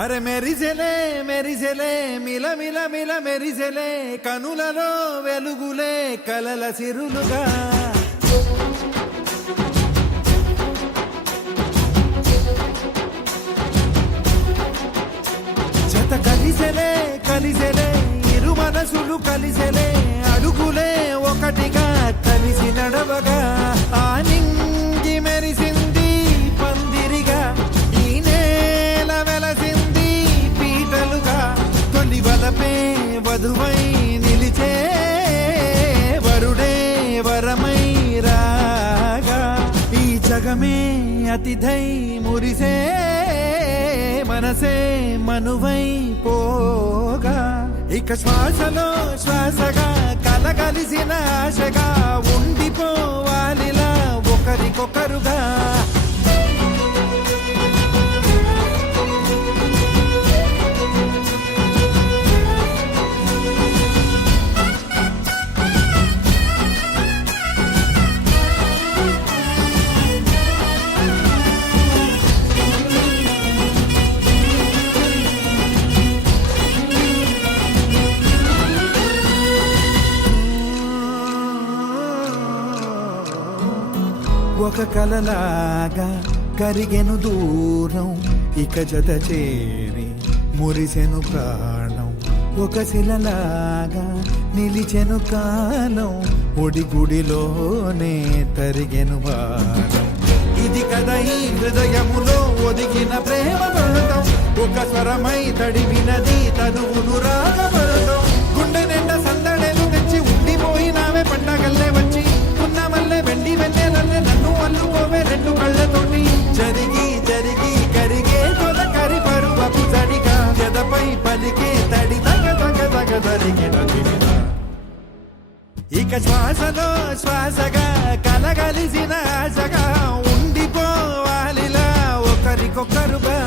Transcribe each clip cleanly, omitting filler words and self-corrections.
అరే మెరిసెలే మెరిసెలే మిల మిల మిల మెరిసెలే కనులలో వెలుగులే కలల సిరులుగా జత కలిసెలే కలిసెలే ఇరు మనసులు కలిసెలే అడుగులే ఒకటిగా కలిసి నడవగా ఆ నింగి మెరిసింది పందిరిగా ఈ నేల వెలసింది పీటలుగా తొలి వలపే వధువై నిలిచే వరుడే వరమై రాగా ఈ జగమే అతిథై మురిసే మనసే మనువై పోగా ఇక శ్వాసలో శ్వాసగా కలగలిసిన ఆశగా ఉండిపోవాలిలా ఒకరికొకరుగా ఒక కలలాగా కరిగెను దూరం ఇక జత చేరి మురిసెను ప్రాణం ఒక శిలలాగా నిలిచెను కాలం ఒడిగుడిలోనే తరిగెను వారం ఇది కదా ఈ హృదయములో ఒదిగిన ప్రేమ పడతాం ఒక స్వరమై తడివినది తనువును రాగపడతాం గుండె నిండా సందడెలు తెచ్చి ఉండిపోయినావే పండగల్లే వచ్చి ఉన్నమల్లే వెండి వెన్నెలల్లే నన్ను అల్లుకోవే రెండు కళ్ళతోటి జరిగి జరిగి కరిగే తొలకరి పరువపు జడిగా ఎదపై పలికే తడి తగ తగ తగ జరిగిన ఇక శ్వాసలో శ్వాసగా కలగలిసిన ఆశగా ఉండిపోవాలిలా ఒకరికొకరుగా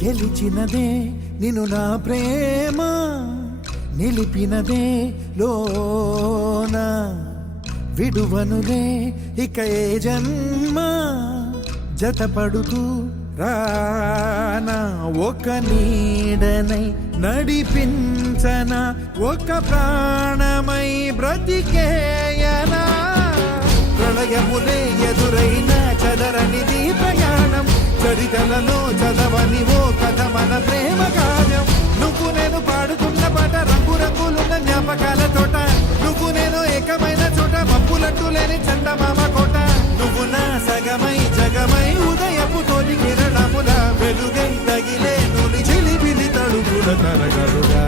గెలిచినదే నిన్ను నా ప్రేమ నిలిపినదే లోన విడువనులే ఇక ఏ జన్మ జతపడుతూ రానా ఒక నీడనై నడిపించన ఒక ప్రాణమై బ్రతికేయనా ప్రళయములే ఎదురైన చదరనిది ప్రయాణం చరితలలో చదవని ఓ కథ మన ప్రేమ కావ్యం నువ్వు నేను పాడుతున్న పాట రంగు రంగులున్న జ్ఞాపకాల తోట నువ్వు నేను ఏకమైన చోట మబ్బులట్టు లేని చందమామ కోట నువ్వు నా సగమై జగమై ఉదయపు తోలి కిరణముల వెలుగై తగిలే నులి చిలిపిలి తడుగుల తరగలుగా